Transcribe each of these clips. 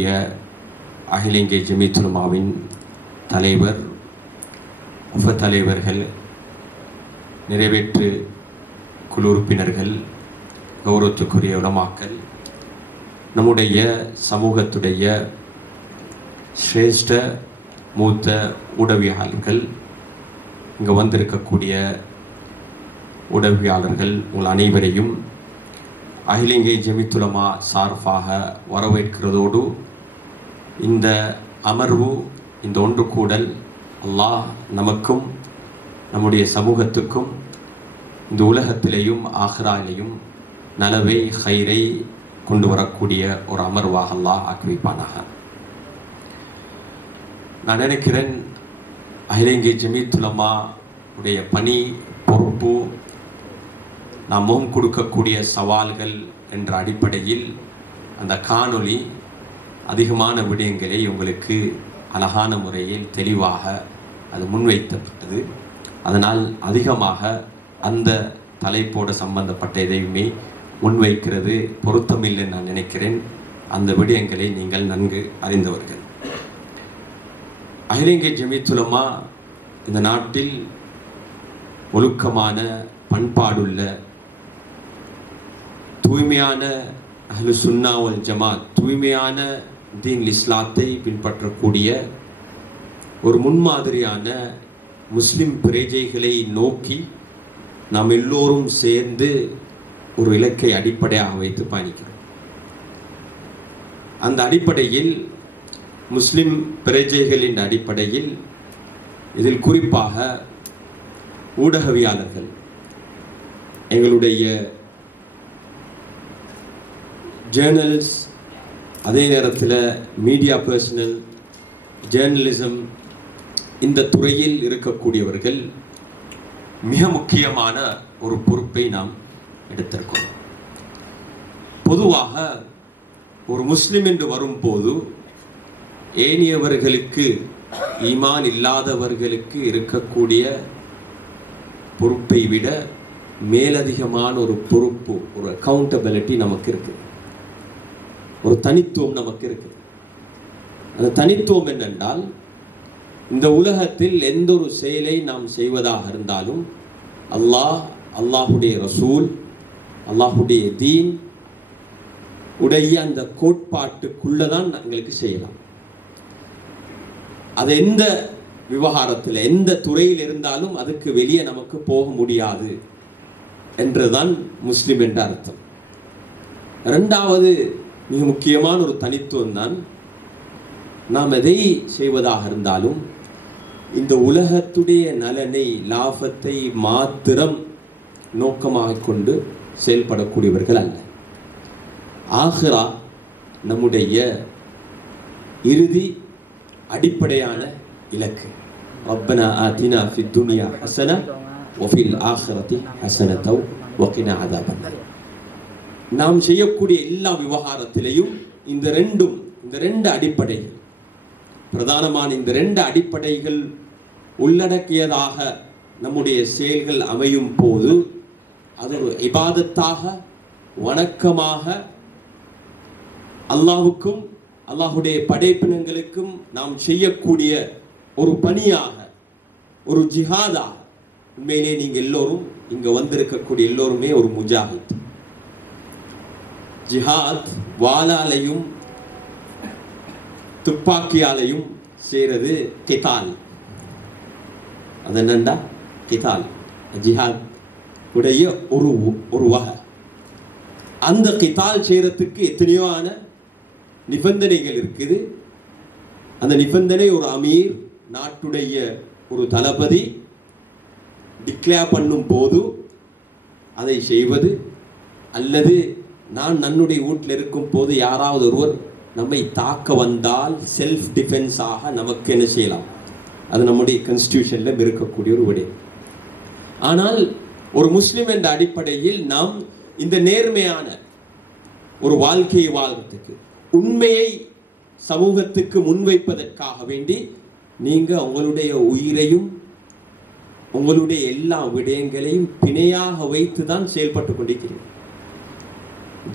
இருக்கக்கூடிய அகில இந்திய ஜமித்துலமாவின் தலைவர் உப தலைவர்கள் நிறைவேற்று குழு உறுப்பினர்கள் கௌரவத்துக்குரிய உலமாக்கல் நம்முடைய சமூகத்துடைய சிரேஷ்ட மூத்த உதவியாளர்கள் இங்கே வந்திருக்கக்கூடிய உடவியாளர்கள் உங்கள் அனைவரையும் அகிலிங்கை ஜெமித்துலமா சார்பாக வரவேற்கிறதோடு இந்த அமர்வு இந்த ஒன்று கூடல் அல்லாஹ் நமக்கும் நம்முடைய சமூகத்துக்கும் இந்த உலகத்திலேயும் ஆஹ்ராலையும் நலவை ஹைரை கொண்டு வரக்கூடிய ஒரு அமர்வாக அல்லாஹ் ஆக்குவிப்பானாக நான் நினைக்கிறேன் அகிலங்கை ஜமீத்துலமா உடைய பணி பொறுப்பு நாம் முகம் கொடுக்கக்கூடிய சவால்கள் என்ற அடிப்படையில் அந்த காணொளி அதிகமான விடயங்களை உங்களுக்கு அழகான முறையில் தெளிவாக அது முன்வைக்கப்பட்டது. அதனால் அதிகமாக அந்த தலைப்போடு சம்பந்தப்பட்ட எதையுமே முன்வைக்கிறது பொருத்தமில்லை நான் நினைக்கிறேன். அந்த விடயங்களை நீங்கள் நன்கு அறிந்தவர்கள். அகிலங்கை ஜமித்துலமா இந்த நாட்டில் ஒழுக்கமான பண்பாடுள்ள தூய்மையான அஹ்லு சுன்னாவல் ஜமாத் தூய்மையான தீன் இஸ்லாத்தை பின்பற்றக்கூடிய ஒரு முன்மாதிரியான முஸ்லிம் பிரஜைகளை நோக்கி நாம் எல்லோரும் சேர்ந்து ஒரு இலக்கை அடிப்படையாக வைத்து பயணிக்கிறோம். அந்த அடிப்படையில் முஸ்லிம் பிரஜைகளின் அடிப்படையில் இதில் குறிப்பாக ஊடகவியாளர்கள் எங்களுடைய ஜேர்னல்ஸ் அதே நேரத்தில் மீடியா பர்சனல் ஜேர்னலிசம் இந்த துறையில் இருக்கக்கூடியவர்கள் மிக முக்கியமான ஒரு பொறுப்பை நாம் எடுத்திருக்கோம் பொதுவாக ஒரு முஸ்லிம் என்று வரும்போது ஏனியவர்களுக்கு ஈமான் இல்லாதவர்களுக்கு இருக்கக்கூடிய பொறுப்பை விட மேலதிகமான ஒரு பொறுப்பு ஒரு அக்கௌண்டபிலிட்டி நமக்கு இருக்குது ஒரு தனித்துவம் நமக்கு இருக்கு அந்த தனித்துவம் என்னென்றால் இந்த உலகத்தில் எந்த ஒரு செயலை நாம் செய்வதாக இருந்தாலும் அல்லாஹ் அல்லாஹுடைய ரசூல் அல்லாஹுடைய தீன் உடைய அந்த கோட்பாட்டுக்குள்ளே தான் எங்களுக்கு செய்யலாம். அது எந்த விவகாரத்தில் எந்த துறையில் இருந்தாலும் அதுக்கு வெளியே நமக்கு போக முடியாது என்றுதான் முஸ்லிம் என்ற அர்த்தம். ரெண்டாவது மிக முக்கியமான ஒரு தனித்துவம் தான் நாம் எதை செய்வதாக இருந்தாலும் இந்த உலகத்துடைய நலனை லாபத்தை மாத்திரம் நோக்கமாக கொண்டு செயல்படக்கூடியவர்கள் அல்ல. ஆஹ்ரா நம்முடைய இறுதி அடிப்படையான இலக்கு. ரப்பனா ஆத்தினா ஃபி துனியா ஹசன ஒஃபில் ஆஹ்ரதி ஹசனத்தவ் ஒகினா அதாபன். நாம் செய்யக்கூடிய எல்லா விவகாரத்திலையும் இந்த ரெண்டும் இந்த ரெண்டு அடிப்படைகள் பிரதானமான இந்த ரெண்டு அடிப்படைகள் உள்ளடக்கியதாக நம்முடைய செயல்கள் அமையும் போது அது ஒரு இபாதத்தாக வணக்கமாக அல்லாஹுக்கும் அல்லாஹுடைய படைப்பினங்களுக்கும் நாம் செய்யக்கூடிய ஒரு பணியாக ஒரு ஜிஹாதாக உண்மையிலே நீங்கள் எல்லோரும் இங்கே வந்திருக்கக்கூடிய எல்லோருமே ஒரு முஜாஹித். ஜிஹாத் வாளாலையும் துப்பாக்கியாலையும் செய்கிறது கிதால். அது என்னண்டா கிதால். ஜிஹாத் உடைய ஒரு ஒரு வகை. அந்த கிதால் செய்கிறதுக்கு எத்தனையோ ஆன நிபந்தனைகள் இருக்குது? அந்த நிபந்தனை ஒரு அமீர் நாட்டுடைய ஒரு தளபதி டிக்ளேர் பண்ணும் போது அதை செய்வது அல்லது நான் நன்னுடைய வீட்டில் இருக்கும் போது யாராவது ஒருவர் நம்மை தாக்க வந்தால் செல்ஃப் டிஃபென்ஸாக நமக்கு என்ன செய்யலாம்? அது நம்முடைய கன்ஸ்டியூஷனில் இருக்கக்கூடிய ஒரு விடயம் ஆனால் ஒரு முஸ்லீம் என்ற அடிப்படையில் நாம் இந்த நேர்மையான ஒரு வாழ்க்கையை வாழ்றதுக்கு உண்மையை சமூகத்துக்கு முன்வைப்பதற்காக வேண்டி நீங்கள் உங்களுடைய உயிரையும் உங்களுடைய எல்லா விடயங்களையும் பிணையாக வைத்து தான் செயல்பட்டு கொண்டிருக்கிறீர்கள்.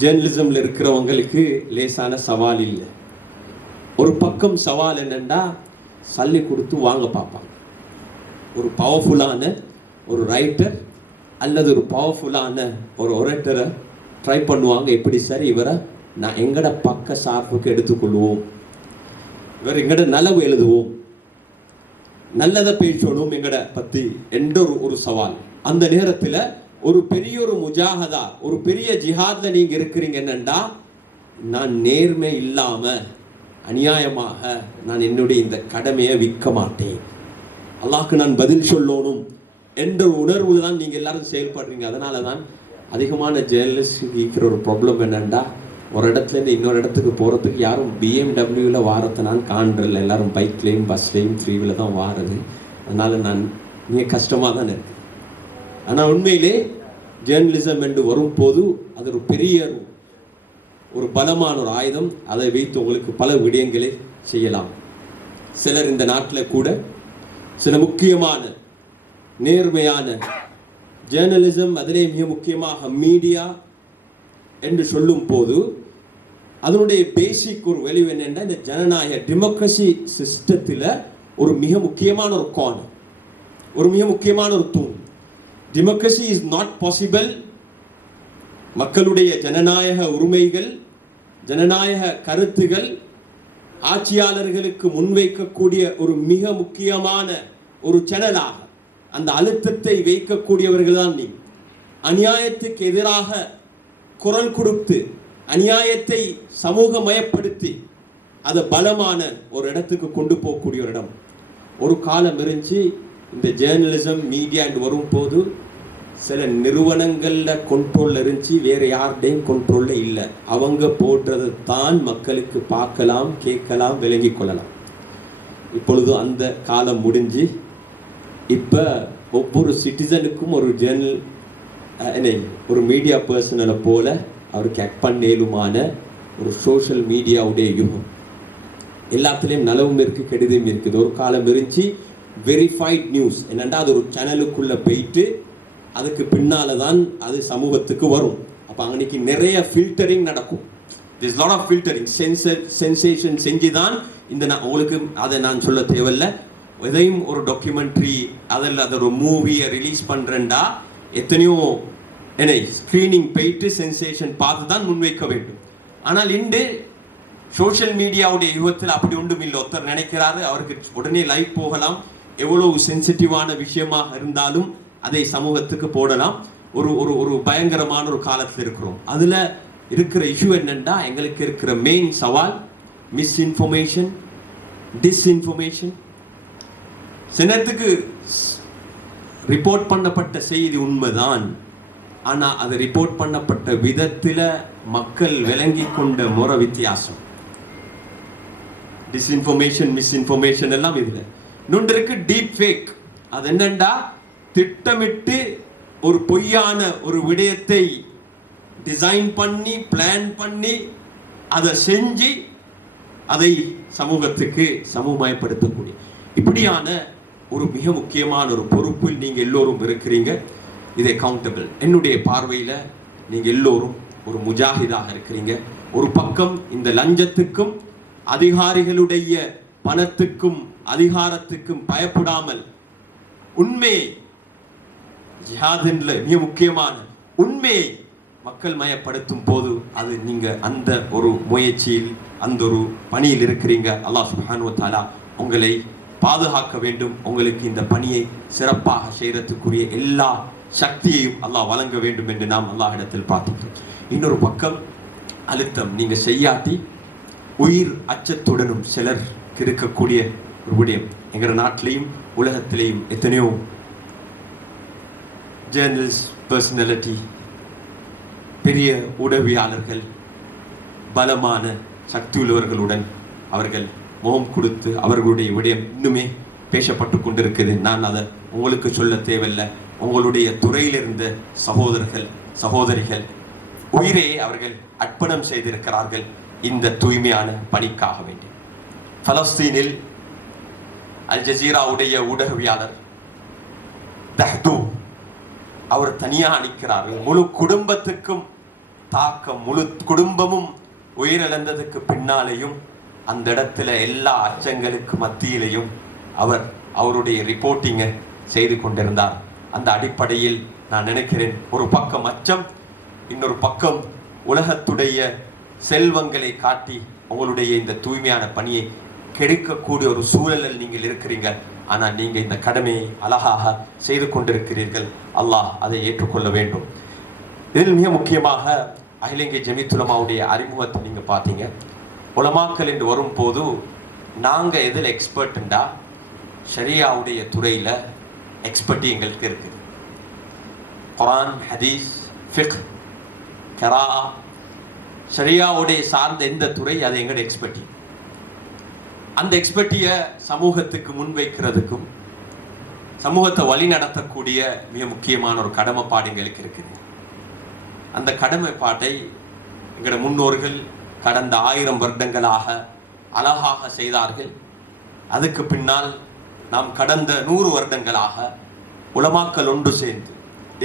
ஜேர்னலிசம்ல இருக்கிறவங்களுக்கு லேசான சவால் இல்லை. ஒரு பக்கம் சவால் என்னென்னா சல்லி கொடுத்து வாங்க பார்ப்பாங்க. ஒரு பவர்ஃபுல்லான ஒரு ரைட்டர் அல்லது ஒரு பவர்ஃபுல்லான ஒரு ஒரேட்டரை ட்ரை பண்ணுவாங்க. எப்படி சார் இவரை நான் எங்கட பக்க சார்புக்கு எடுத்துக்கொள்வோம். இவர் எங்கட நலவு எழுதுவோம். நல்லதை பேசணும் எங்கட பற்றி என்ற ஒரு ஒரு சவால். அந்த நேரத்தில் ஒரு பெரிய ஒரு முஜாகதா ஒரு பெரிய ஜிஹாத்ல நீங்க இருக்கிறீங்க என்னண்டா? நான் நேர்மை இல்லாம அநியாயமாக நான் என்னுடைய இந்த கடமையை விற்க மாட்டேன். அல்லாஹ்க்கு நான் பதில் சொல்லணும் என்ற உணர்வுல தான் நீங்க எல்லாரும் செயல்படுறீங்க. அதனால தான் அதிகமான ஜேர்னலிஸ்ட் இருக்கிற ஒரு ப்ராப்ளம் என்னன்னா ஒரு இடத்துல இருந்து இன்னொரு இடத்துக்கு போறதுக்கு யாரும் பிஎம்டபிள்யூல வாரத்தை நான் காண்றல எல்லாரும் பைக்லேயும் பஸ்லேயும் த்ரீவில் தான் வாரது. அதனால நான் மிக கஷ்டமாக தான் இருக்கு. ஆனால் உண்மையிலே ஜேர்னலிசம் என்று வரும்போது அது ஒரு பெரிய ஒரு பலமான ஒரு ஆயுதம். அதை வைத்து உங்களுக்கு பல விடயங்களை செய்யலாம். சிலர் இந்த நாட்டில் கூட சில முக்கியமான நேர்மையான ஜேர்னலிசம் அதிலே மிக முக்கியமாக மீடியா என்று சொல்லும் போது அதனுடைய பேசிக் ஒரு வெளிவு என்னென்னா இந்த ஜனநாயக டெமோக்ரஸி சிஸ்டத்தில் ஒரு மிக முக்கியமான ஒரு கோணம் ஒரு மிக முக்கியமான ஒரு தூண். டெமோக்ரஸி இஸ் நாட் பாசிபிள் மக்களுடைய ஜனநாயக உரிமைகள் ஜனநாயக கருத்துகள் ஆட்சியாளர்களுக்கு முன்வைக்கக்கூடிய ஒரு மிக முக்கியமான ஒரு சேனலாக அந்த அழுத்தத்தை வைக்கக்கூடியவர்கள் தான் நீ. அநியாயத்துக்கு எதிராக குரல் கொடுத்து அநியாயத்தை சமூகமயப்படுத்தி அதை பலமான ஒரு இடத்துக்கு கொண்டு போகக்கூடிய ஒரு இடம். ஒரு காலம் இருந்துச்சு இந்த ஜேர்னலிசம் மீடியா வரும்போது சில நிறுவனங்களில் கொண்ட்ரோலில் இருந்துச்சு வேறு யார்கிட்டையும் கண்ட்ரோல்ல இல்லை. அவங்க போடுறதை தான் மக்களுக்கு பார்க்கலாம் கேட்கலாம் விளங்கி கொள்ளலாம். இப்பொழுது அந்த காலம் முடிஞ்சு இப்போ ஒவ்வொரு சிட்டிசனுக்கும் ஒரு ஜேர்னல் என்ன ஒரு மீடியா பர்சனலை போல அவருக்கு ஆக்ட் பண்ணேலுமான ஒரு சோஷியல் மீடியாவுடைய யுகம். எல்லாத்துலேயும் நலவும் இருக்குது கெடுதியும் இருக்குது. ஒரு காலம் இருந்துச்சு வெரிஃபைட் நியூஸ் என்னென்னா அது ஒரு சேனலுக்குள்ளே போயிட்டு அதுக்கு பின்னால தான் அது சமூகத்துக்கு வரும். அப்போ அன்னைக்கு நிறைய ஃபில்டரிங் நடக்கும். This lot of filtering sensor sensation செஞ்சு தான் இந்த நான் உங்களுக்கு அதை நான் சொல்ல தேவையில்ல. எதையும் ஒரு டாக்குமெண்ட்ரி அதில் அதை ஒரு மூவியை ரிலீஸ் பண்ணுறேன்டா எத்தனையோ என்ன ஸ்க்ரீனிங் போயிட்டு சென்சேஷன் பார்த்து தான் முன்வைக்க வேண்டும். ஆனால் இன்று சோஷியல் மீடியாவுடைய யுகத்தில் அப்படி ஒன்றும் இல்லை. ஒருத்தர் நினைக்கிறாரு அவருக்கு உடனே லைவ் போகலாம். எவ்வளவு சென்சிட்டிவான விஷயமாக இருந்தாலும் அதை சமூகத்துக்கு போடலாம். ஒரு ஒரு ஒரு பயங்கரமான ஒரு காலத்தில் இருக்கிறோம். அதில் இருக்கிற இஷ்யூ என்னென்னா எங்களுக்கு இருக்கிற மெயின் சவால் மிஸ்இன்ஃபர்மேஷன் டிஸ்இன்ஃபர்மேஷன் சிலத்துக்கு ரிப்போர்ட் பண்ணப்பட்ட செய்தி உண்மைதான். ஆனால் அது ரிப்போர்ட் பண்ணப்பட்ட விதத்தில் மக்கள் விளங்கி கொண்ட முறை வித்தியாசம். டிஸ்இன்ஃபர்மேஷன் மிஸ்இன்ஃபர்மேஷன் எல்லாம் இதில். இன்னொன்று இருக்கு டீப் ஃபேக் அது என்னண்டா திட்டமிட்டு ஒரு பொய்யான ஒரு விடயத்தை டிசைன் பண்ணி பிளான் பண்ணி அதை செஞ்சு அதை சமூகத்துக்கு சமூகமயப்படுத்தக்கூடிய. இப்படியான ஒரு மிக முக்கியமான ஒரு பொறுப்பில் நீங்கள் எல்லோரும் இருக்கிறீங்க. இது அக்கௌண்டபிள் என்னுடைய பார்வையில் நீங்கள் எல்லோரும் ஒரு முஜாஹிதாக இருக்கிறீங்க. ஒரு பக்கம் இந்த லஞ்சத்துக்கும் அதிகாரிகளுடைய பணத்துக்கும் அதிகாரத்துக்கும் பயப்படாமல் உண்மையை ஜிஹாதின்ல மிக முக்கியமான உண்மையை மக்கள் மயப்படுத்தும் போது அது நீங்க அந்த ஒரு முயற்சியில் அந்த ஒரு பணியில் இருக்கிறீங்க. அல்லாஹ் சுப்ஹானு தாலா உங்களை பாதுகாக்க வேண்டும். உங்களுக்கு இந்த பணியை சிறப்பாக செய்யறதுக்குரிய எல்லா சக்தியையும் அல்லாஹ் வழங்க வேண்டும் என்று நாம் அல்லாஹ் இடத்தில் பிரார்த்திக்கிறோம். இன்னொரு பக்கம் அழுத்தம். நீங்க செய்யாட்டி உயிர் அச்சத்துடனும் சிலர் இருக்கக்கூடிய ஒரு விடயம். எங்கள் நாட்டிலையும் உலகத்திலையும் எத்தனையோ ஜேர்னலிஸ்ட் பர்சனாலிட்டி பெரிய உடவியாளர்கள் பலமான சக்தி உள்ளவர்களுடன் அவர்கள் முகம் கொடுத்து அவர்களுடைய விடயம் இன்னுமே பேசப்பட்டு கொண்டிருக்குது நான் அதை உங்களுக்கு சொல்ல தேவையில்லை. உங்களுடைய துறையிலிருந்த சகோதரர்கள் சகோதரிகள் உயிரை அவர்கள் அர்ப்பணம் செய்திருக்கிறார்கள் இந்த தூய்மையான பணிக்காக வேண்டி. பலஸ்தீனில் அல் ஜசீராவுடைய ஊடகவியாளர் தஹ்தூ அவர் தனியாக நிற்கிறார் முழு குடும்பத்துக்கும் தாக்கம் முழு குடும்பமும் உயிரிழந்ததுக்கு பின்னாலேயும் அந்த இடத்துல எல்லா அச்சங்களுக்கு மத்தியிலையும் அவர் அவருடைய ரிப்போர்ட்டிங்கை செய்து கொண்டிருந்தார். அந்த அடிப்படையில் நான் நினைக்கிறேன் ஒரு பக்கம் அச்சம் இன்னொரு பக்கம் உலகத்துடைய செல்வங்களை காட்டி உங்களுடைய இந்த தூய்மையான பணியை கெடுக்கக்கூடிய ஒரு சூழலில் நீங்கள் இருக்கிறீங்க ஆனா நீங்க இந்த கடமையை அழகாக செய்து கொண்டிருக்கிறீர்கள். அல்லாஹ் அதை ஏற்றுக்கொள்ள வேண்டும். இதில் மிக முக்கியமாக அகிலங்கை ஜமித்துலமாவுடைய அறிமுகத்தை நீங்க பார்த்தீங்க. உலமாக்கல் என்று வரும்போது நாங்க எதில் எக்ஸ்பர்ட்டுண்டா ஷரியாவுடைய துறையில எக்ஸ்பர்ட்டி எங்களுக்கு இருக்குது. குரான் ஹதீஸ் ஃபிக் கரா ஷரியாவுடைய சார்ந்த எந்த துறை அது எங்களோட எக்ஸ்பர்ட்டி அந்த எக்ஸ்பர்ட்டியை சமூகத்துக்கு முன்வைக்கிறதுக்கும் சமூகத்தை வழி நடத்தக்கூடிய மிக முக்கியமான ஒரு கடமைப்பாடு எங்களுக்கு இருக்குது. அந்த கடமைப்பாட்டை எங்களோட முன்னோர்கள் கடந்த ஆயிரம் வருடங்களாக அழகாக செய்தார்கள். அதுக்கு பின்னால் நாம் கடந்த நூறு வருடங்களாக உலமாக்கல் ஒன்று சேர்ந்து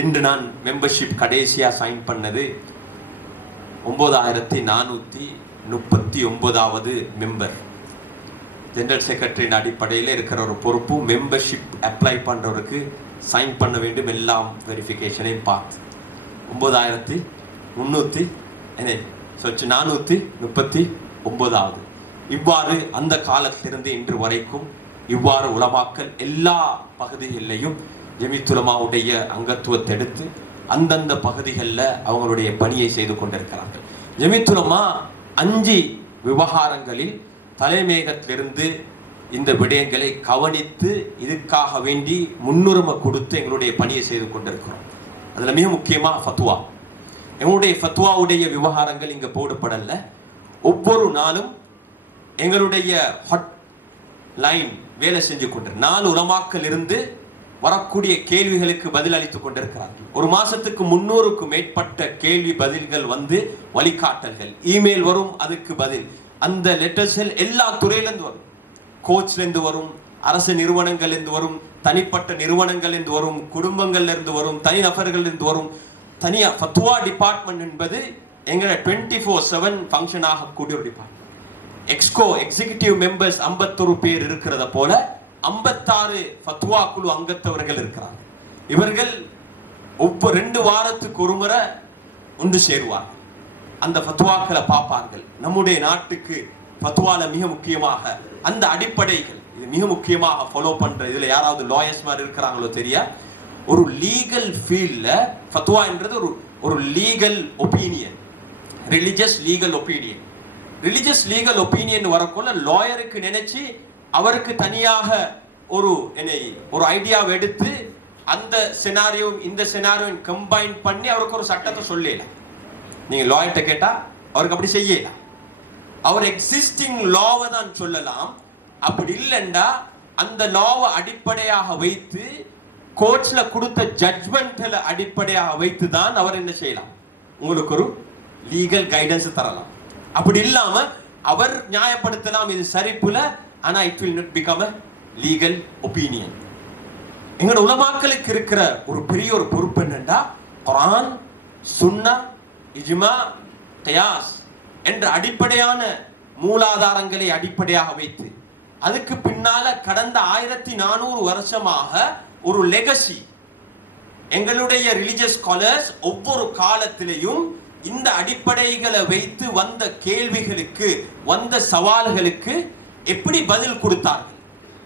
இன்று நான் மெம்பர்ஷிப் கடைசியாக சைன் பண்ணது ஒம்பதாயிரத்தி நானூற்றி முப்பத்தி ஒன்பதாவது மெம்பர் ஜெனரல் செக்ரட்டரியின் அடிப்படையில் இருக்கிற ஒரு பொறுப்பு மெம்பர்ஷிப் அப்ளை பண்ணுறவருக்கு சைன் பண்ண வேண்டும் எல்லாம் வெரிஃபிகேஷனையும் பார்த்து. ஒம்பதாயிரத்தி முந்நூற்றி சொச்சு நானூற்றி முப்பத்தி ஒன்பதாவது. இவ்வாறு அந்த காலத்திலிருந்து இன்று வரைக்கும் இவ்வாறு உலமாக்கல் எல்லா பகுதிகளிலையும் ஜெமித்துலமாவுடைய அங்கத்துவத்தை எடுத்து அந்தந்த பகுதிகளில் அவங்களுடைய பணியை செய்து கொண்டிருக்கிறார்கள். ஜெமித்துலமா அஞ்சு விவகாரங்களில் தலைமையகத்திலிருந்து இந்த விடயங்களை கவனித்து இதுக்காக வேண்டி முன்னுரிமை கொடுத்து எங்களுடைய பணியை செய்து கொண்டிருக்கிறோம். அதில் மிக முக்கியமாக ஃபத்வா. எங்களுடைய ஃபத்வாவுடைய விவகாரங்கள் இங்கே போடப்படலை. ஒவ்வொரு நாளும் எங்களுடைய ஹாட் லைன் வேலை செஞ்சு கொண்டு நாலு உரமாக்கள் இருந்து வரக்கூடிய கேள்விகளுக்கு பதில் அளித்துக் கொண்டிருக்கிறார்கள். ஒரு மாசத்துக்கு முன்னூறுக்கு மேற்பட்ட கேள்வி பதில்கள் வந்து வழிகாட்டல்கள். இமெயில் வரும் அதுக்கு பதில். அந்த லெட்டர்ஸ்கள் எல்லா துறையிலிருந்து வரும். கோச்ல இருந்து வரும் அரசு நிறுவனங்கள் இருந்து வரும் தனிப்பட்ட நிறுவனங்கள் இருந்து வரும் குடும்பங்கள்ல இருந்து வரும் தனிநபர்கள்லேருந்து வரும். தனியா ஃபத்வா டிபார்ட்மெண்ட் என்பது எங்களை டுவெண்ட்டி ஃபோர் செவன் ஃபங்க்ஷன் ஆகக்கூடிய ஒரு டிபார்ட்மெண்ட் எக்ஸ்கோ எக்ஸிகியூட்டிவ் மெம்பர்ஸ் ஐம்பத்தொரு பேர் இருக்கிறத போல ஐம்பத்தாறு ஃபத்வா குழு அங்கத்தவர்கள் இருக்கிறார்கள் இவர்கள் ஒவ்வொரு ரெண்டு வாரத்துக்கு ஒரு முறை ஒன்று சேருவார்கள் அந்த ஃபத்வாக்களை பார்ப்பார்கள். நம்முடைய நாட்டுக்கு ஃபத்வால மிக முக்கியமாக அந்த அடிப்படைகள் இது மிக முக்கியமாக ஃபாலோ பண்ற இதுல யாராவது லாயர்ஸ் மாதிரி இருக்கிறாங்களோ தெரியா? ஒரு லீகல் ஃபீல்ட்ல ஃபத்வான்றது ஒரு ஒரு legal opinion religious legal opinion religious legal opinion வரக்குள்ள லாயருக்கு நினைச்சு அவருக்கு தனியாக ஒரு என்னை ஒரு ஐடியாவை எடுத்து அந்த சினாரியோ இந்த சினாரியோ கம்பைன் பண்ணி அவருக்கு ஒரு சட்டத்தை சொல்லலாம் நீங்க லாயர்கிட்ட கேட்டா அவருக்கு அப்படி செய்யலாம் அவர் எக்ஸிஸ்டிங் லாவை தான் சொல்லலாம். அப்படி இல்லைண்டா அந்த லாவை அடிப்படையாக வைத்து கோர்ட்ஸ்ல கொடுத்த ஜட்ஜ்மெண்ட்ல அடிப்படையாக வைத்து தான் அவர் என்ன செய்யலாம்? உங்களுக்கு ஒரு லீகல் கைடன்ஸ் தரலாம். அப்படி இல்லாம அவர் நியாயப்படுத்தலாம் இது சரிப்புல ஆனா it will not become a legal opinion எங்களோட உலமாக்களுக்கு இருக்கிற ஒரு பெரிய ஒரு பொறுப்பு என்னண்டா குரான் சுன்னா இஜ்மா கயாஸ் என்ற அடிப்படையான மூலாதாரங்களை அடிப்படையாக வைத்து அதுக்கு பின்னால கடந்த ஆயிரத்தி நானூறு வருஷமாக ஒரு லெகசி எங்களுடைய ரிலிஜியஸ் ஸ்காலர்ஸ் ஒவ்வொரு காலத்திலையும் இந்த அடிப்படைகளை வைத்து வந்த கேள்விகளுக்கு வந்த சவால்களுக்கு எப்படி பதில் கொடுத்தார்கள்?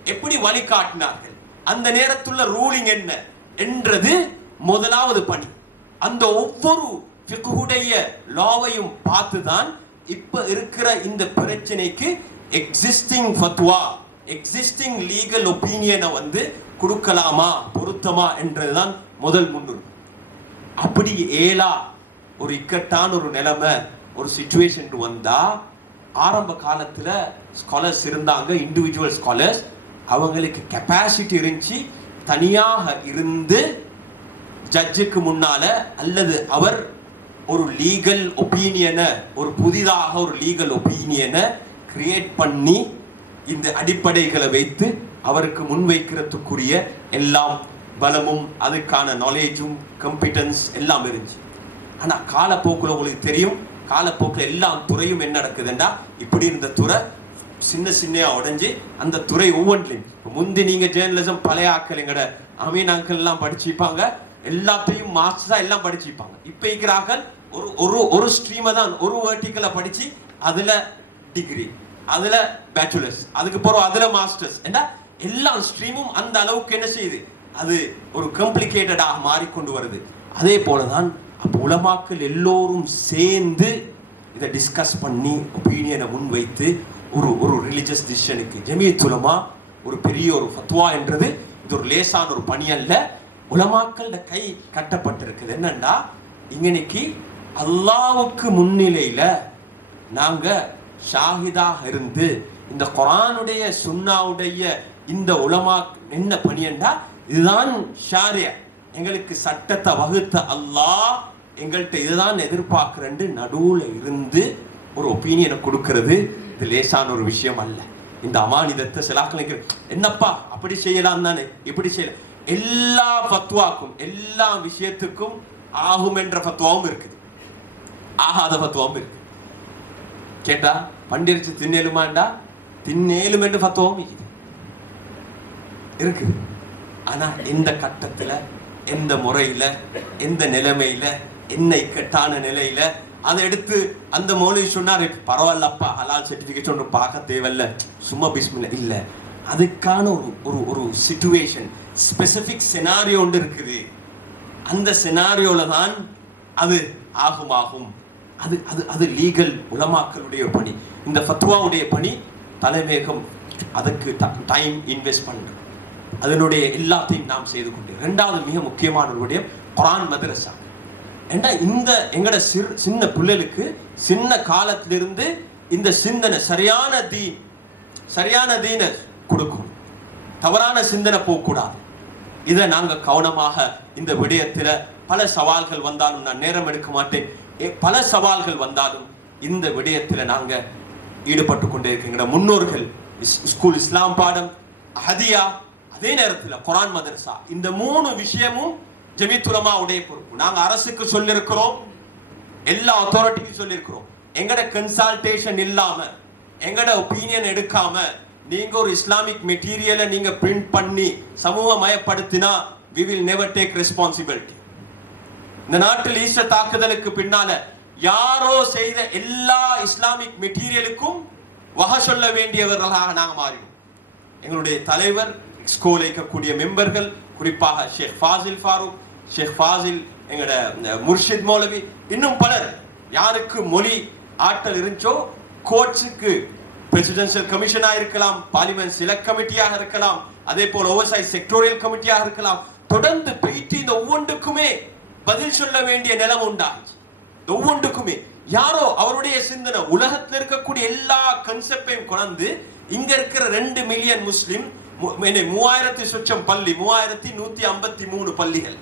எப்படி வழிகாட்டினார்கள்? அந்த நேரத்துள்ள ரூலிங் என்ன? என்றது முதலாவது பணி. அந்த ஒவ்வொரு ஃபிக்குடைய லாவையும் பார்த்து தான் இப்போ இருக்கிற இந்த பிரச்சனைக்கு எக்ஸிஸ்டிங் ஃபத்வா எக்ஸிஸ்டிங் லீகல் ஒப்பீனியனை வந்து கொடுக்கலாமா பொருத்தமா என்றதுதான் முதல் முன்னுரிமை. அப்படி ஏலா ஒரு இக்கட்டான ஒரு நிலைமை ஒரு சுச்சுவேஷன் வந்தா ஆரம்ப காலத்துல ஸ்காலர்ஸ் இருந்தாங்க இண்டிவிஜுவல் ஸ்காலர்ஸ் அவங்களுக்கு கெப்பாசிட்டி இருந்துச்சு தனியாக இருந்து ஜட்ஜுக்கு முன்னால அல்லது அவர் ஒரு லீகல் ஒப்பீனியனை ஒரு புதிதாக ஒரு லீகல் ஒப்பீனியனை கிரியேட் பண்ணி இந்த அடிப்படைகளை வைத்து அவருக்கு முன்வைக்கிறதுக்குரிய எல்லாம் பலமும் அதுக்கான நாலேஜும் கம்பிட்டன்ஸ் எல்லாம் இருந்துச்சு. ஆனால் காலப்போக்கில் உங்களுக்கு தெரியும் காலப்போக்கில் எல்லா துறையும் என்ன நடக்குதுன்னா இப்படி இருந்த துறை சின்ன சின்னையாக உடைஞ்சு அந்த துறை ஒவ்வொன்றிலையும் முந்தி நீங்கள் ஜேர்னலிசம் பழைய ஆக்கள் எங்கட அமீன் ஆக்கள்லாம் படிச்சுப்பாங்க எல்லாத்தையும் மார்க்ஸ் தான் எல்லாம் படிச்சிருப்பாங்க இப்ப இருக்கிறார்கள் ஒரு ஒரு ஒரு ஸ்ட்ரீமை தான் ஒரு வேர்டிக்கலை படிச்சு அதுல டிகிரி அதுல பேச்சுலர்ஸ் அதுக்கு போறோம் அதுல மாஸ்டர்ஸ் ஏன்னா எல்லா ஸ்ட்ரீமும் அந்த அளவுக்கு என்ன செய்யுது? அது ஒரு காம்ப்ளிகேட்டடாக மாறிக்கொண்டு வருது. அதே போலதான் அப்போ உலமாக்கள் எல்லோரும் சேர்ந்து இதை டிஸ்கஸ் பண்ணி ஒப்பீனியனை முன்வைத்து ஒரு ஒரு ரிலிஜியஸ் டிசிஷனுக்கு ஜமியத் உலமா ஒரு பெரிய ஒரு ஃபத்வா என்றது இது ஒரு லேசான ஒரு பணி அல்ல. உலமாக்கள கை கட்டப்பட்டிருக்குது. என்னன்னா இன்னைக்கு அல்லாவுக்கு முன்னிலையில நாங்க ஷாஹிதாக இருந்து இந்த குரானுடைய சுன்னாவுடைய இந்த உலமா என்ன பணியண்டா? இதுதான் ஷாரிய. எங்களுக்கு சட்டத்தை வகுத்த அல்லாஹ் எங்கள்கிட்ட இதுதான் எதிர்பார்க்கிறேன்னு நடுவில் இருந்து ஒரு ஒப்பீனியனை கொடுக்கறது. இது லேசான ஒரு விஷயம் அல்ல. இந்த அமானிதத்தை சிலாக்கள் என்னப்பா? அப்படி செய்யலாம் தானே இப்படி செய்யலாம் எல்லா ஃபத்வாக்கும் எல்லா விஷயத்துக்கும் ஆகும் என்ற ஃபத்வாவும் இருக்குது. ஆகாத ஃபத்வாவும் இருக்கு கேட்டா? பண்டிரிச்சு தின்னேலுமாண்டா? தின்னேலும் என்று ஃபத்வாவும் இருக்குது. இருக்கு ஆனா எந்த கட்டத்துல எந்த முறையில எந்த நிலைமையில என்ன இக்கட்டான நிலையில அதை எடுத்து அந்த மௌலவி சொன்னார் பரவாயில்லப்பா ஹலால் சர்டிபிகேட் ஒன்று பார்க்க தேவையில்ல. சும்மா பிஸ்மில்ல இல்ல. அதுக்கான ஒரு ஒரு ஒரு சிச்சுவேஷன் ஸ்பெசிஃபிக் செனாரியோ ஒன்று இருக்குது. அந்த செனாரியோவில் தான் அது ஆகும் ஆகும் அது அது அது லீகல் உலமாக்களுடைய பணி. இந்த ஃபத்வாவுடைய பணி தலைமையகம் அதுக்கு டைம் இன்வெஸ்ட் பண்ணுறது அதனுடைய எல்லாத்தையும் நாம் செய்து கொண்டு. ரெண்டாவது மிக முக்கியமான குரான் மதரசா. ஏண்டா இந்த எங்கட சிறு சின்ன பிள்ளைகளுக்கு சின்ன காலத்திலிருந்து இந்த சிந்தனை சரியான தீ சரியான தீன கொடுக்கும். தவறான சிந்தனை போகக்கூடாது. இதை நாங்கள் கவனமாக இந்த விடயத்தில் பல சவால்கள் வந்தாலும் நான் நேரம் எடுக்க மாட்டேன். பல சவால்கள் வந்தாலும் இந்த விடயத்தில் நாங்கள் ஈடுபட்டு கொண்டே இருக்கின்ற முன்னோர்கள் இஸ்- ஸ்கூல் இஸ்லாம் பாடம் ஹதியா அதே நேரத்தில் குரான் மதரசா இந்த மூணு விஷயமும் ஜமித்துலமா உடைய பொறுப்பு. நாங்கள் அரசுக்கு சொல்லியிருக்கிறோம் எல்லா அத்தாரிட்டிக்கும் சொல்லியிருக்கிறோம் எங்கட கன்சல்டேஷன் இல்லாம எங்கட ஒப்பீனியன் எடுக்காம நீங்க ஒரு இஸ்லாமிக் மெட்டீரியலை நீங்க பிரிண்ட் பண்ணி சமூகமயப்படுத்தினா we will never take responsibility இந்த நாட்டில் ஈஸ்டர் தாக்குதலுக்கு பின்னால யாரோ செய்த எல்லா இஸ்லாமிக் மெட்டீரியலுக்கும் வகை சொல்ல வேண்டியவர்களாக நாங்கள் மாறினோம். எங்களுடைய தலைவர் ஸ்கூல் இருக்கக்கூடிய மெம்பர்கள் குறிப்பாக ஷேக் ஃபாசில் ஃபாரூக் ஷேக் ஃபாசில் எங்களோட முர்ஷித் மௌலவி இன்னும் பலர். யாருக்கு மொழி ஆற்றல் இருந்துச்சோ கோட்ஸுக்கு பிரசிடென்சியல் கமிஷனாக இருக்கலாம் பார்லிமெண்ட் சில கமிட்டியாக இருக்கலாம் அதே போல ஓவர்சைஸ் செக்டோரியல் கமிட்டியாக இருக்கலாம். தொடர்ந்து போயிட்டு இந்த ஒவ்வொன்றுக்குமே பதில் சொல்ல வேண்டிய நிலம் உண்டாச்சு. இந்த ஒவ்வொன்றுக்குமே. யாரோ அவருடைய சிந்தனை உலகத்தில் இருக்கக்கூடிய எல்லா கன்செப்டையும் கொண்டு இங்க இருக்கிற ரெண்டு மில்லியன் முஸ்லிம் மு- மூவாயிரத்தி சொச்சம் பள்ளி மூவாயிரத்தி நூத்தி ஐம்பத்தி மூணு பள்ளிகள்.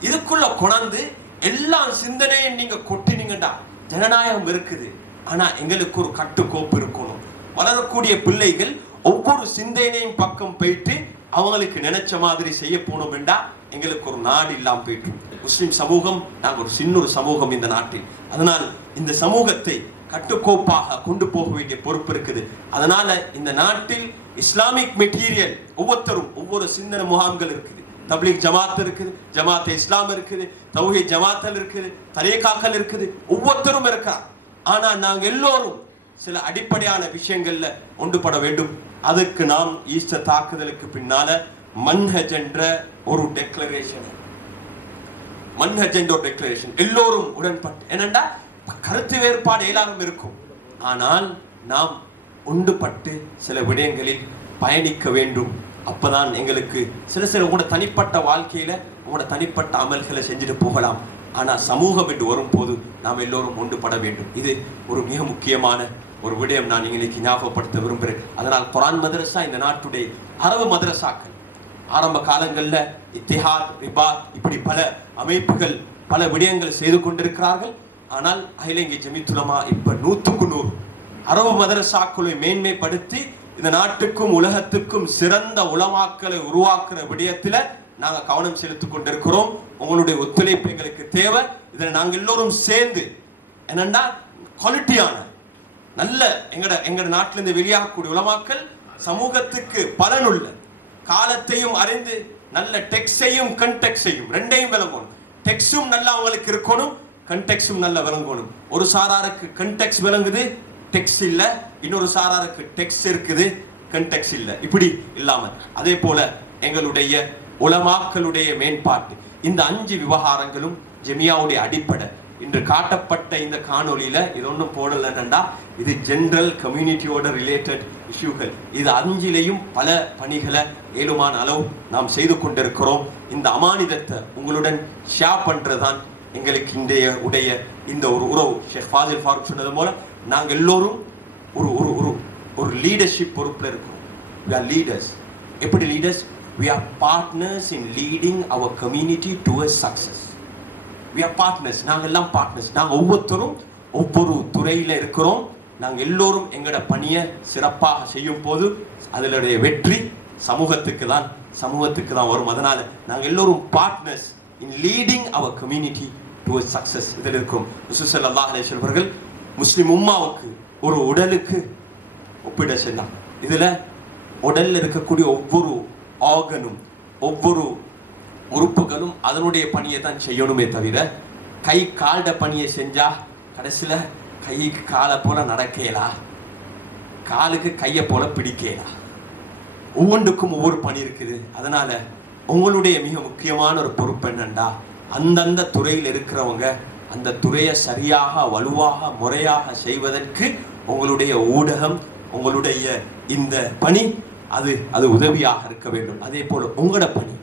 இதுக்குள்ள கொணந்து எல்லா சிந்தனையும் நீங்க கொட்டினீங்கடா. ஜனநாயகம் இருக்குது. ஆனா எங்களுக்கு ஒரு கட்டுக்கோப்பு இருக்கணும். வளரக்கூடிய பிள்ளைகள் ஒவ்வொரு சிந்தனையும் பக்கம் போயிட்டு அவங்களுக்கு நினைச்ச மாதிரி செய்ய போனோம் என்றா எங்களுக்கு ஒரு நாடு இல்லாமல் போயிட்டு முஸ்லிம் சமூகம் நாங்கள் ஒரு சின்ன ஒரு சமூகம் இந்த நாட்டில். அதனால் இந்த சமூகத்தை கட்டுக்கோப்பாக கொண்டு போக வேண்டிய பொறுப்பு இருக்குது. அதனால இந்த நாட்டில் இஸ்லாமிக் மெட்டீரியல் ஒவ்வொருத்தரும் ஒவ்வொரு சிந்தனை முகாம்கள் இருக்குது. தப்லீக் ஜமாத் இருக்குது ஜமாத் இஸ்லாம் இருக்குது தௌஹி ஜமாத்தல் இருக்குது தரீகாக்கள் இருக்குது ஒவ்வொருத்தரும் இருக்கிறார் ஆனால் நாங்கள் எல்லோரும் சில அடிப்படையான விஷயங்கள்ல ஒன்றுபட வேண்டும். அதுக்கு நாம் ஈஸ்டர் தாக்குதலுக்கு பின்னால மன்ஹஜ் என்ற ஒரு டெக்ளரேஷன் மன்ஹஜ் என்ற ஒரு டெக்ளரேஷன் எல்லோரும் உடன்பட்டு என்னண்டா? கருத்து வேறுபாடு எல்லாரும் இருக்கும். ஆனால் நாம் ஒன்றுபட்டு சில விடயங்களில் பயணிக்க வேண்டும். அப்பதான் எங்களுக்கு சில சில உங்களோட தனிப்பட்ட வாழ்க்கையில உங்களோட தனிப்பட்ட அமல்களை செஞ்சுட்டு போகலாம். ஆனால் சமூகம் என்று வரும்போது நாம் எல்லோரும் ஒன்றுபட வேண்டும். இது ஒரு மிக முக்கியமான ஒரு விடயம் நான் இன்னைக்கு ஞாபகப்படுத்த விரும்புகிறேன். அதனால் குரான் மதரசா இந்த நாட்டுடைய அரபு மதரசாக்கள் ஆரம்ப காலங்களில் இத்திஹாத் ரிபாத் இப்படி பல அமைப்புகள் பல விடயங்கள் செய்து கொண்டிருக்கிறார்கள். ஆனால் அகிலங்கை ஜமித்துலமா இப்ப நூற்றுக்கு நூறு அரபு மதரசாக்களை மேன்மைப்படுத்தி இந்த நாட்டுக்கும் உலகத்துக்கும் சிறந்த உலமாக்களை உருவாக்குற விடயத்தில் நாங்கள் கவனம் செலுத்திக் கொண்டிருக்கிறோம். உங்களுடைய ஒத்துழைப்பு எங்களுக்கு தேவை. இதில் நாங்கள் எல்லோரும் சேர்ந்து என்னென்னா குவாலிட்டியான நல்ல எங்கட எங்கட நாட்டிலிருந்து வெளியாகக்கூடிய உலமாக்கள் சமூகத்துக்கு பலனுள்ள காலத்தையும் அறிந்து நல்ல டெக்ஸையும் கன்டெக்ஸையும் ரெண்டையும் விளங்கணும். டெக்ஸும் நல்லா அவங்களுக்கு இருக்கணும் கன்டெக்ஸும் நல்லா விளங்கணும். ஒரு சாராருக்கு கன்டெக்ஸ் விளங்குது டெக்ஸ் இல்ல. இன்னொரு சாராருக்கு டெக்ஸ் இருக்குது கன்டெக்ஸ் இல்ல. இப்படி இல்லாமல். அதே போல எங்களுடைய உலமாக்களுடைய மேம்பாட்டு. இந்த அஞ்சு விவகாரங்களும் ஜெமியாவுடைய அடிப்படை. இன்று காட்டப்பட்ட இந்த காணொலியில் இது ஒன்றும் போடலன்னா இது ஜென்ரல் கம்யூனிட்டியோட ரிலேட்டட் இஷ்யூகள் இது அஞ்சிலையும் பல பணிகளை ஏழுமான அளவு நாம் செய்து கொண்டிருக்கிறோம். இந்த அமானிதத்தை உங்களுடன் ஷேர் பண்றதுதான் எங்களுக்கு இன்றைய உடைய இந்த ஒரு உறவு. ஷேக் ஃபாசில் ஃபாரூக் சொன்னது போல நாங்கள் எல்லோரும் ஒரு ஒரு ஒரு ஒரு லீடர்ஷிப் பொறுப்பில் இருக்கிறோம். வி ஆர் லீடர்ஸ் எப்படி leaders we are partners in leading our community towards success we partners நாங்கள் எல்லாம் பார்ட்னர்ஸ் நாங்கள் ஒவ்வொருத்தரும் ஒவ்வொரு துறையில் இருக்கிறோம். நாங்கள் எல்லோரும் எங்களோட பணியை சிறப்பாக செய்யும் போது அதனுடைய வெற்றி சமூகத்துக்கு தான் சமூகத்துக்கு தான் வரும். அதனால் நாங்கள் எல்லோரும் partners in leading our community to success இதில் இருக்கும் ருசுசல் அல்லாஹ் அலேஸ்வர்கள் உம்மாவுக்கு ஒரு உடலுக்கு ஒப்பிட செய்தான் இதில் உடலில் இருக்கக்கூடிய ஒவ்வொரு ஆர்கனும் ஒவ்வொரு உறுப்புகளும் அதனுடைய பணியை தான் செய்யணுமே தவிர கை கால்ட பணியை செஞ்சா கடைசியில் கைக்கு காலை போல நடக்கலாம் காலுக்கு கையை போல பிடிக்கலாம் ஒவ்வொன்றுக்கும் ஒவ்வொரு பணி இருக்குது. அதனால உங்களுடைய மிக முக்கியமான ஒரு பொறுப்பு என்னண்டா? அந்தந்த துறையில் இருக்கிறவங்க அந்த துறையை சரியாக வலுவாக முறையாக செய்வதற்கு உங்களுடைய ஊடகம் உங்களுடைய இந்த பணி அது அது உதவியாக இருக்க வேண்டும். அதே போல் உங்களோட பணி.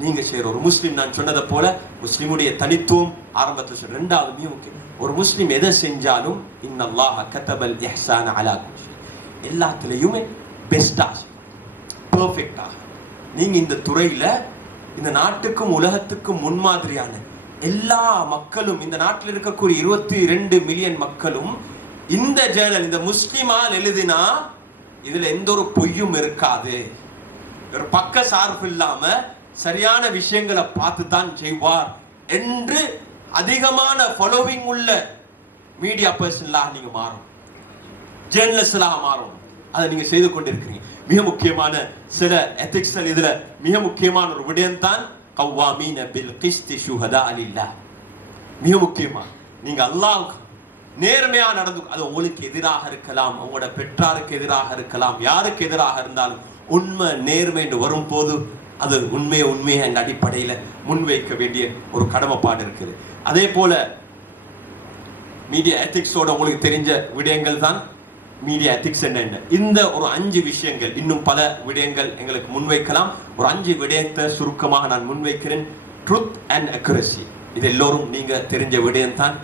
நீங்க செய்யற ஒரு முஸ்லீம் நான் சொன்னதை போல முஸ்லிமுடைய தனித்துவம் ஆரம்பத்தில் சொல்ற ரெண்டாவது முக்கியம். ஒரு முஸ்லீம் எதை செஞ்சாலும் இன்னல்லாஹ கத்தபல் இஹ்சான அலா குல்லி எல்லாத்துலயுமே பெஸ்டா பெர்ஃபெக்டா நீங்க இந்த துறையில இந்த நாட்டுக்கும் உலகத்துக்கும் முன்மாதிரியான எல்லா மக்களும் இந்த நாட்டில் இருக்கக்கூடிய இருபத்தி ரெண்டு மில்லியன் மக்களும் இந்த ஜேர்னல் இந்த முஸ்லிமால் எழுதினா இதுல எந்த ஒரு பொய்யும் இருக்காது. ஒரு பக்க சார்பு இல்லாம சரியான விஷயங்களை பார்த்து தான் செய்வார் என்று அதிகமான ஃபாலோவிங் உள்ள மீடியா பர்சன்லாம் நீங்க மாறும் ஜேர்னலிஸ்டாக மாறும் அதை நீங்க செய்து கொண்டிருக்கிறீங்க. மிக முக்கியமான சில எத்திக்ஸ்கள் இதுல மிக முக்கியமான ஒரு விடயம் தான் கவ்வாமீன பில் கிஸ்தி ஷுஹதா அலில்லா. மிக முக்கியமா. நீங்க அல்லாஹ் நேர்மையா நடந்து அது உங்களுக்கு எதிராக இருக்கலாம் உங்களோட பெற்றாருக்கு எதிராக இருக்கலாம் யாருக்கு எதிராக இருந்தாலும் உண்மை நேர்மை என்று வரும்போது அது உண்மையை உண்மையை என்ற அடிப்படையில் முன்வைக்க வேண்டிய ஒரு கடமைப்பாடு இருக்குது. அதே போல மீடியா எத்திக்ஸோட உங்களுக்கு தெரிஞ்ச விடயங்கள் தான் மீடியா எத்திக்ஸ் என்ன இந்த ஒரு அஞ்சு விஷயங்கள் இன்னும் பல விடயங்கள் எங்களுக்கு முன்வைக்கலாம். ஒரு அஞ்சு விடயத்தை சுருக்கமாக நான் முன்வைக்கிறேன். ட்ருத் அண்ட் அக்யூரசி இது எல்லோரும் நீங்க தெரிஞ்ச விடயம் தான்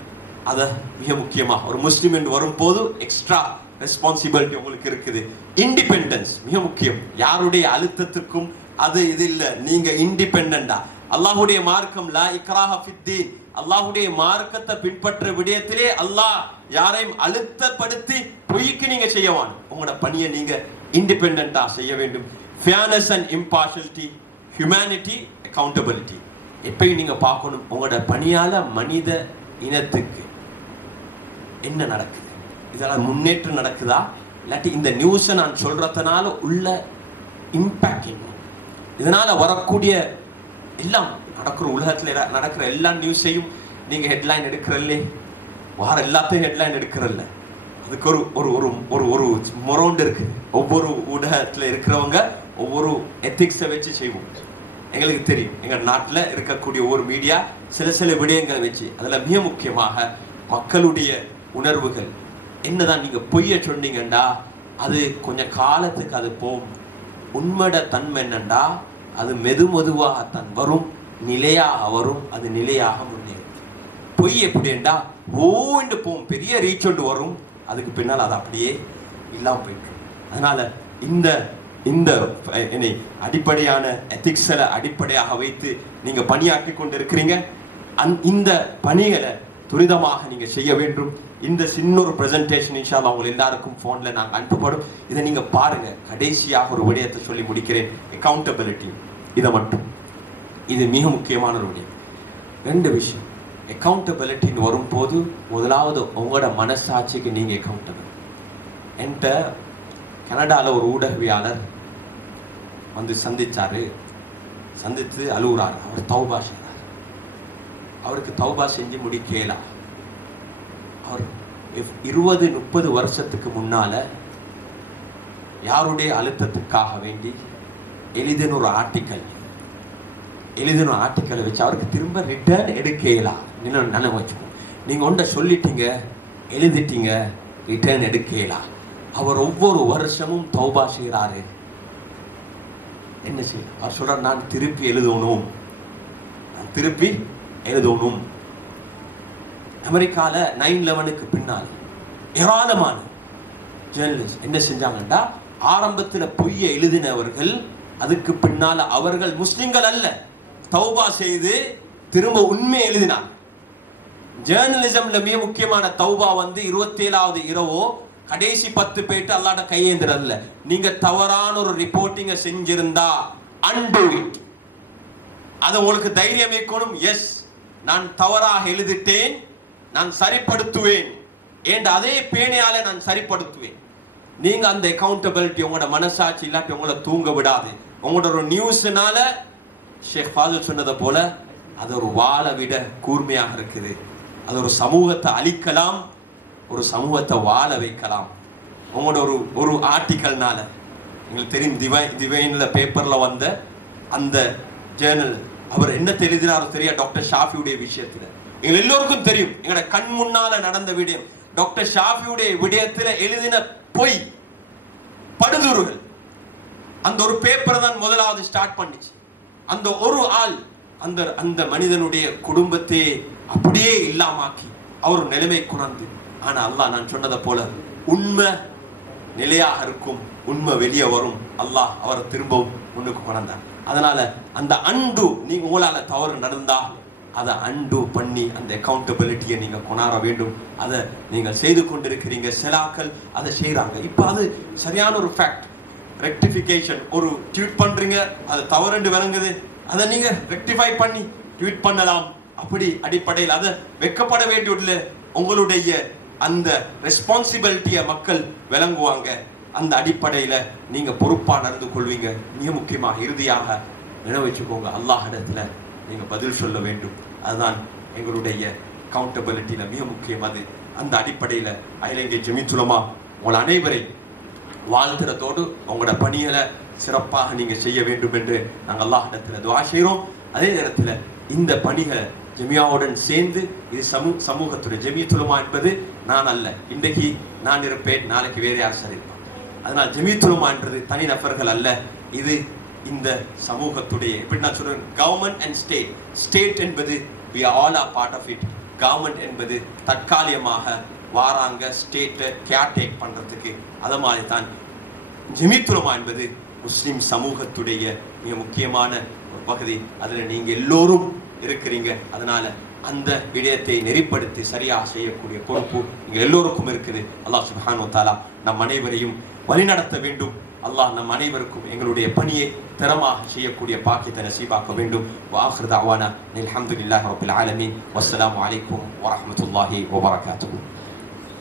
அதை மிக முக்கியமாக ஒரு முஸ்லீம் என்று வரும்போது எக்ஸ்ட்ரா ரெஸ்பான்சிபிலிட்டி உங்களுக்கு இருக்குது. இண்டிபெண்டன்ஸ் மிக முக்கியம். யாருடைய அழுத்தத்துக்கும் அது இது இல்ல. நீங்க இண்டிபெண்டா அல்லாஹுடைய மார்க்கம் லா இக்ராஹ ஃபித்தீன் மார்க்கத்தை பின்பற்ற விடயத்திலே அல்லாஹ் யாரையும் அழுத்தப்படுத்தி பொய்க்கு நீங்க செய்யவான் உங்களோட பணியை நீங்க இண்டிபெண்டா செய்ய வேண்டும். Fairness and impartiality humanity accountability எப்பயும் நீங்க பார்க்கணும் உங்களோட பணியால மனித இனத்துக்கு என்ன நடக்குது? இதெல்லாம் முன்னேற்றம் நடக்குதா? இல்லாட்டி இந்த நியூஸை நான் சொல்றதுனால உள்ள இம்பேக்ட் என்ன? இதனால வரக்கூடிய எல்லாம் நடக்கிற உலகத்தில் நடக்கிற எல்லா நியூஸையும் நீங்க ஹெட்லைன் எடுக்கிறல்லே. வார எல்லாத்தையும் ஹெட்லைன் எடுக்கிறல்ல. அதுக்கு ஒரு ஒரு ஒரு ஒரு ஒரு மொரோண்டு இருக்கு. ஒவ்வொரு ஊடகத்தில் இருக்கிறவங்க ஒவ்வொரு எத்திக்ஸை வச்சு செய்வோம். எங்களுக்கு தெரியும். எங்கள் நாட்டில் இருக்கக்கூடிய ஒவ்வொரு மீடியா சில சில விடயங்களை வச்சு அதில் மிக முக்கியமாக மக்களுடைய உணர்வுகள். என்னதான் நீங்கள் பொய்ய சொன்னீங்கண்டா அது கொஞ்சம் காலத்துக்கு அது போகும். உண்மட தன்மை என்னண்டா அது மெது மெதுவாகத்தான் வரும் நிலையாக வரும் அது நிலையாக முன்னேறும். பொய் எப்படின்டா ஓண்டு போகும் பெரிய ரீச் ஒன்று வரும் அதுக்கு பின்னால் அது அப்படியே இல்லாமல் போயிட்டு அதனால் இந்த இந்த என்னை அடிப்படையான எத்திக்ஸலை அடிப்படையாக வைத்து நீங்கள் பணியாற்றி கொண்டு இருக்கிறீங்க அந் இந்த பணிகளை துரிதமாக நீங்கள் செய்ய வேண்டும். இந்த சின்ன ஒரு பிரசன்டேஷன் இன்ஷால்லா அவங்க எல்லாருக்கும் ஃபோனில் நாங்கள் அனுப்பப்படும். இதை நீங்கள் பாருங்கள் கடைசியாக ஒரு விடயத்தை சொல்லி முடிக்கிறேன். அக்கௌண்டபிலிட்டி இதை மட்டும். இது மிக முக்கியமான ஒரு விடயம். ரெண்டு விஷயம். அக்கௌண்டபிலிட்டின்னு வரும்போது முதலாவது உங்களோட மனசாட்சிக்கு நீங்கள் அக்கௌண்டபிள் என்கிட்ட கனடாவில் ஒரு ஊடகவியாளர் வந்து சந்தித்தார் சந்தித்து அழுகுறார். அவர் தௌபா செய்கிறார் அவருக்கு தௌபா செஞ்சு முடிக்கலாம் அவர் இருபது முப்பது வருஷத்துக்கு முன்னால் யாருடைய அழுத்தத்துக்காக வேண்டி எழுதின ஒரு ஆர்டிக்கல் எழுதின ஆர்டிக்கலை வச்சு அவருக்கு திரும்ப ரிட்டர்ன் எடுக்கலாம் இன்னும் நினைவு வச்சுக்கோ நீங்கள் ஒன்றை சொல்லிட்டீங்க எழுதிட்டீங்க ரிட்டர்ன் எடுக்கலாம் அவர் ஒவ்வொரு வருஷமும் தௌபா செய்கிறாரு என்ன செய்ய அவர் சொல்கிறார் நான் திருப்பி எழுதணும். நான் திருப்பி எழுதணும். அமெரிக்கால நைன் லெவனுக்கு பின்னால் ஏராளமான ஜேர்னலிஸ்ட் என்ன செஞ்சாங்கண்டா? ஆரம்பத்தில் பொய்யை எழுதினவர்கள் அதுக்கு பின்னால அவர்கள் முஸ்லிம்கள் அல்ல தௌபா செய்து திரும்ப உண்மை எழுதினார் ஜேர்னலிசம்ல மிக முக்கியமான தௌபா வந்து இருபத்தேழாவது இரவோ கடைசி பத்து பேட்டு அல்லாட கையேந்திரல்ல. நீங்க தவறான ஒரு ரிப்போர்ட்டிங்க செஞ்சிருந்தா அன்டு இட் அது உங்களுக்கு தைரியம் இருக்கணும் எஸ் நான் தவறாக எழுதிட்டேன். நான் சரிப்படுத்துவேன். என்ற அதே பேணையால நான் சரிப்படுத்துவேன். நீங்க அந்த அக்கௌண்டபிலிட்டி உங்களோட மனசாட்சி இல்லாட்டி உங்களை தூங்க விடாது. உங்களோட ஒரு நியூஸ்னால ஷேக் ஃபாதல் சொன்னதை போல அது ஒரு வாழ விட கூர்மையாக இருக்குது. அது ஒரு சமூகத்தை அழிக்கலாம் ஒரு சமூகத்தை வாழ வைக்கலாம். உங்களோட ஒரு ஒரு ஆர்டிக்கல்னால எங்களுக்கு தெரியும் திவை திவைன்ல பேப்பர்ல வந்த அந்த ஜேர்னல் அவர் என்ன தெரிகிறாரோ தெரியா டாக்டர் ஷாஃபியுடைய விஷயத்துல. எல்லோருக்கும் தெரியும். எங்களோட கண் முன்னால நடந்த விடயம். டாக்டர் ஷாஃபியுடைய விடயத்துல எழுதின பொய் படுதூறுகள் அந்த ஒரு பேப்பர் தான் முதலாவது ஸ்டார்ட் பண்ணிச்சு. அந்த ஒரு ஆள் அந்த அந்த மனிதனுடைய குடும்பத்தை அப்படியே இல்லாமாக்கி அவர் நிலைமை குணர்ந்து ஆனா அல்லாஹ் நான் சொன்னதை போல உண்மை நிலையாக இருக்கும் உண்மை வெளியே வரும். அல்லாஹ் அவரை திரும்பவும் முன்னுக்கு கொண்டார் அதனால அந்த அன்பு நீங்க உங்களால தவறு நடந்தா அதை அன்டூ பண்ணி அந்த அக்கௌண்டபிலிட்டியை நீங்கள் கொண்டாட வேண்டும். அதை நீங்கள் செய்து கொண்டிருக்கிறீங்க சிலாக்கள் அதை செய்கிறாங்க இப்போ அது சரியான ஒரு ஃபேக்ட் ரெக்டிஃபிகேஷன் ஒரு ட்வீட் பண்ணுறீங்க அது தவறுண்டு விளங்குது. அதை நீங்கள் ரெக்டிஃபை பண்ணி ட்வீட் பண்ணலாம். அப்படி அடிப்படையில் அதை வெக்கப்பட வேண்டியதில்ல உங்களுடைய அந்த ரெஸ்பான்சிபிலிட்டியை மக்கள் விளங்குவாங்க. அந்த அடிப்படையில் நீங்கள் பொறுப்பாக நடந்து கொள்வீங்க. மிக முக்கியமாக இறுதியாக நினைவு வச்சுக்கோங்க. அல்லாஹ் இடத்துல நீங்கள் பதில் சொல்ல வேண்டும். அதுதான் எங்களுடைய அக்கௌண்டபிலிட்டியில மிக முக்கியம் அது. அந்த அடிப்படையில் அகிலங்கை ஜெமிச்சுலமா உங்கள் அனைவரை வாழ்த்துறதோடு உங்களோட பணிகளை சிறப்பாக நீங்கள் செய்ய வேண்டும் என்று நாங்கள் அல்லாஹ் இடத்துல துவா செய்கிறோம். அதே நேரத்தில் இந்த பணிகளை ஜெமியாவுடன் சேர்ந்து இது சமூ சமூகத்துடைய ஜெமியத்துலமா என்பது நான் அல்ல. இன்றைக்கு நான் இருப்பேன் நாளைக்கு வேறு யார் சார் இருப்பான் அதனால் ஜெமியத்துலமான்றது தனி நபர்கள் அல்ல. இது இந்த சமூகத்துடைய எப்படி நான் சொல்றேன் கவர்மெண்ட் அண்ட் ஸ்டேட் ஸ்டேட் என்பது we all are part of it government என்பது தற்காலிகமாக வாராங்க ஸ்டேட்டை கேர்டேக் பண்ணுறதுக்கு அதை மாதிரி தான் ஜிமித்துரமா என்பது முஸ்லீம் சமூகத்துடைய மிக முக்கியமான ஒரு பகுதி. அதில் நீங்கள் எல்லோரும் இருக்கிறீங்க. அதனால அந்த விடயத்தை நெறிப்படுத்தி சரியாக செய்யக்கூடிய பொறுப்பு நீங்கள் எல்லோருக்கும் இருக்குது. அல்லாஹ் சுஹானு தாலா நம் அனைவரையும் வழிநடத்த வேண்டும். அல்லாஹ் நம் அனைவருக்கும் எங்களுடைய பணியை திறமாக செய்யக்கூடிய பாக்கியத்தை நசீபாக்க வேண்டும் வாஹிர் தஅவானா அல்ஹம்துலில்லாஹி ரப்பில் ஆலமீன் வஸ்ஸலாமு அலைக்கும் வரஹ்மத்துல்லாஹி வபரகாத்துஹு